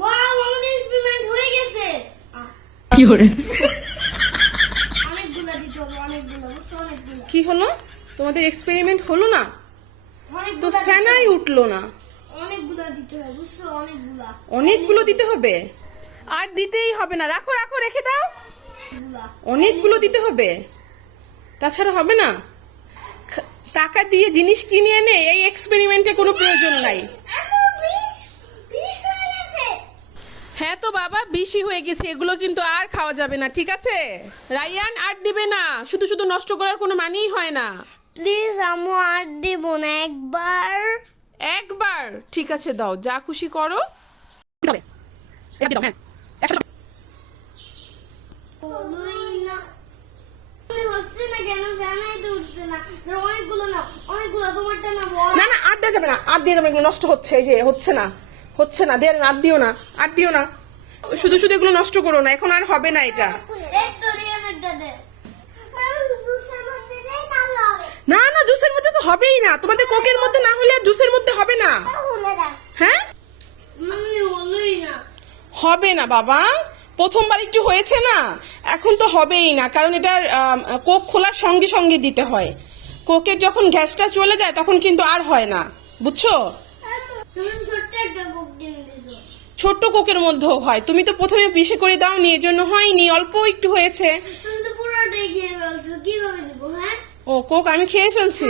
Wow আমাদের experiment হয়ে গেছে। কি করে অনেকগুলা দিতে হবে অনেকগুলা বুঝছ? কি হলো? তোমাদের এক্সপেরিমেন্ট হলো না? তো ফেনাই উঠল না। অনেকগুলা দিতে হবে বুঝছ? অনেকগুলা। অনেকগুলো দিতে হবে? আর দিতেই হবে না। রাখো রাখো রেখে দাও। অনেকগুলো। দিতে হবে। তাছাড়া হবে না? টাকা দিয়ে জিনিস কিনে এনে এই এক্সপেরিমেন্টে কোনো প্রয়োজন নাই হ্যাঁ তো বাবা বেশি হয়ে গেছে এগুলো কিন্তু আর খাওয়া যাবে না ঠিক আছে? রাইয়ান আর দিবে না শুধু শুধু নষ্ট করার কোনো মানেই হয় না। প্লিজ আমু আর দিব না একবার। একবার? ঠিক আছে দাও যা খুশি করো। হ্যাঁ। না না। আর দেওয়া যাবে না আর দিয়ে যাবে এগুলো নষ্ট হচ্ছে এই যে হচ্ছে না। হচ্ছে না দেন আর দিও না আর দিও না। শুধু শুধু এগুলো নষ্ট করো না, এখন আর হবে না এটা। না না, জুসের মধ্যে তো হবেই না। তোমাদের কোকের মধ্যে না হলে আর জুসের মধ্যে হবে না। হ্যাঁ? হবে না, বাবা। প্রথমবার একটু হয়েছে না। এখন তো হবেই না, কারণ এটার কোক খোলার সঙ্গে সঙ্গে দিতে হয়। কোকের যখন গ্যাসটা চলে যায়, তখন কিন্তু আর হয় না। বুঝছ? ছোট্ট কোকের মধ্যেও হয়। তুমি তো প্রথমে বেশি করে দাও নি এজন্য হয়নি অল্প একটু হয়েছে। তুমি তো পুরোটাই খেয়ে ফেলছো কীভাবে দিব হ্যাঁ? ও কোক আমি খেয়ে ফেলছি।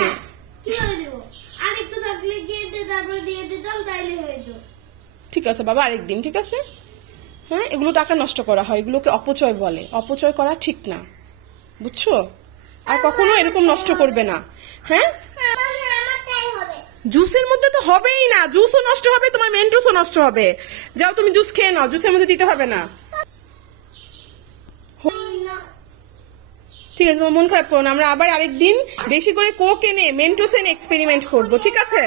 কীভাবে দিব? আর একটু থাকলে খেয়ে দিয়ে তারপরে দিয়ে দিতাম তাইলে হইতো ঠিক আছে বাবা আরেকদিন ঠিক আছে? হ্যাঁ এগুলো টাকা নষ্ট করা হয় এগুলোকে অপচয় বলে। অপচয় করা ঠিক না। বুঝছ? আর কখনো এরকম নষ্ট করবে না। হ্যাঁ? জুসের মধ্যে তো হবেই না। জুসও নষ্ট হবে, তোমার মেন জুসও নষ্ট হবে। যাও তুমি জুস খেয়ে নাও জুসের মধ্যে দিতে হবে না। ঠিক আছে, তোমার মন খারাপ করো না। আমরা আবার আরেকদিন বেশি করে কোক এনে মেন্টোসেন এক্সপেরিমেন্ট করব, ঠিক আছে?